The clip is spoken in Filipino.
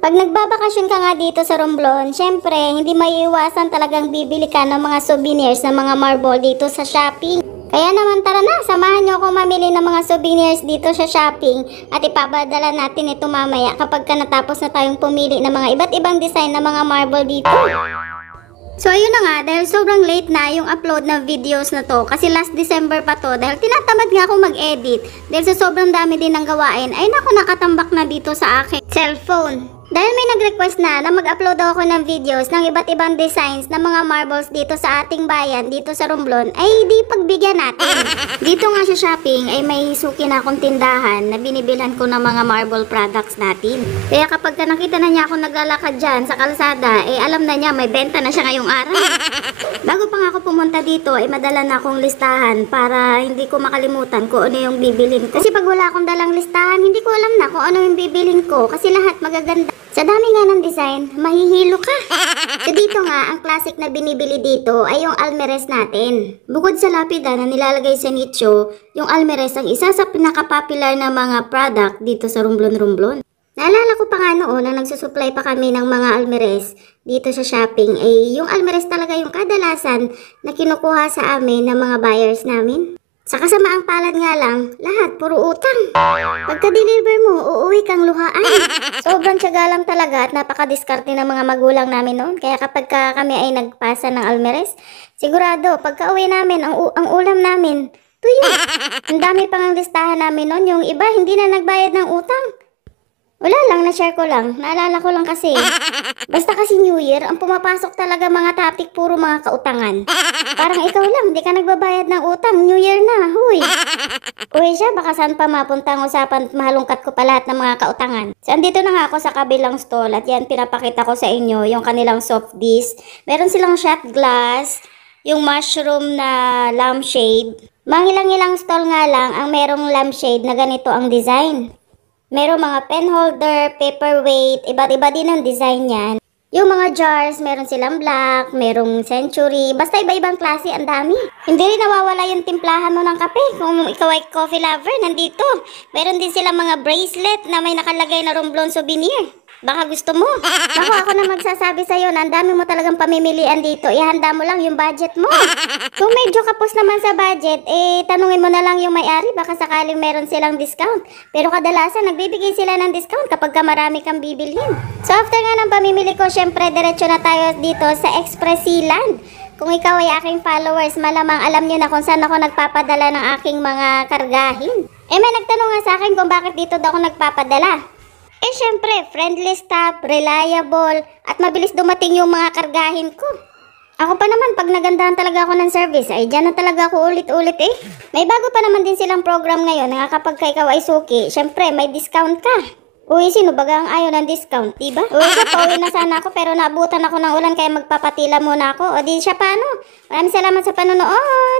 Pag nagbabakasyon ka nga dito sa Romblon, syempre, hindi maiiwasan talagang bibili ka ng mga souvenirs ng mga marble dito sa shopping. Kaya naman tara na, samahan nyo akong mamili ng mga souvenirs dito sa shopping at ipapadala natin ito mamaya kapag ka natapos na tayong pumili ng mga iba't ibang design ng mga marble dito. So ayun na nga, dahil sobrang late na yung upload ng videos na to kasi last December pa to dahil tinatamad nga ako mag-edit dahil sa sobrang dami din ng gawain ay naku nakatambak na dito sa aking cellphone. Dahil may nag-request na mag-upload ako ng videos ng iba't ibang designs ng mga marbles dito sa ating bayan, dito sa Romblon, ay di pagbigyan natin. Dito nga sa shopping ay may suki na akong tindahan na binibilhan ko ng mga marble products natin. Kaya kapag nakita na niya ako naglalakad dyan sa kalsada, ay alam na niya may benta na siya ngayong araw. Bago pa nga ako pumunta dito, ay madala na akong listahan para hindi ko makalimutan kung ano yung bibilin ko. Kasi pag wala akong dalang listahan, hindi ko alam na kung ano yung bibilin ko kasi lahat magaganda. Sa dami nga ng design, mahihilo ka. So dito nga, ang classic na binibili dito ay yung almeres natin. Bukod sa lapida na nilalagay sa nicho, yung almeres ang isa sa pinaka-popular na mga product dito sa Romblon. Naalala ko pa nga noon na nagsusupply pa kami ng mga almeres dito sa shopping, ay yung almeres talaga yung kadalasan na kinukuha sa amin ng mga buyers namin. Sa kasamaang palad nga lang, lahat puro utang. Pagka-deliver mo, uuwi kang luhaan. Sobrang tiyaga lang talaga at napaka-diskarte ng mga magulang namin noon. Kaya kapag kami ay nagpasa ng almeres, sigurado, pagka-uwi namin, ang ulam namin, tuyo. Ang dami pang ang listahan namin noon. Yung iba, hindi na nagbayad ng utang. Wala lang, na-share ko lang. Naalala ko lang kasi. Basta kasi New Year, ang pumapasok talaga mga topic, puro mga kautangan. Parang ikaw lang, di ka nagbabayad ng utang. New Year na, huy. Uy siya, baka saan pa mapunta ang usapan at mahalungkat ko pa lahat ng mga kautangan. So, andito na nga ako sa kabilang stall at yan, pinapakita ko sa inyo yung kanilang soft dish. Meron silang shot glass, yung mushroom na lampshade. Mangilang-ilang stall nga lang ang merong lampshade na ganito ang design. Merong mga pen holder, paperweight, iba't iba din ang design yan. Yung mga jars, meron silang black, merong century, basta iba-ibang klase, ang dami. Hindi rin nawawala yung timplahan mo ng kape. Kung ikaw ay coffee lover, nandito. Meron din silang mga bracelet na may nakalagay na Romblon souvenir. Baka gusto mo. Ako na magsasabi sa'yo na ang dami mo talagang pamimilian dito. Ihanda mo lang yung budget mo. Kung medyo kapos naman sa budget, tanungin mo na lang yung may-ari. Baka sakaling meron silang discount. Pero kadalasan, nagbibigay sila ng discount kapag marami kang bibilhin. So after nga ng pamimili ko, syempre, diretso na tayo dito sa Expressiland. Kung ikaw ay aking followers, malamang alam nyo na kung saan ako nagpapadala ng aking mga kargahin. May nagtanong nga sa akin kung bakit dito daw ako nagpapadala. Syempre, friendly staff, reliable, at mabilis dumating yung mga kargahin ko. Ako pa naman, pag nagandahan talaga ako ng service, ay dyan na talaga ako ulit-ulit May bago pa naman din silang program ngayon na kapag ikaw ay suki, syempre, may discount ka. Uy, sino baga ang ayaw ng discount, diba? Uy, pauwi na sana ako pero naabutan ako ng ulan kaya magpapatila muna ako. O di siya paano? Maraming salamat sa panonood!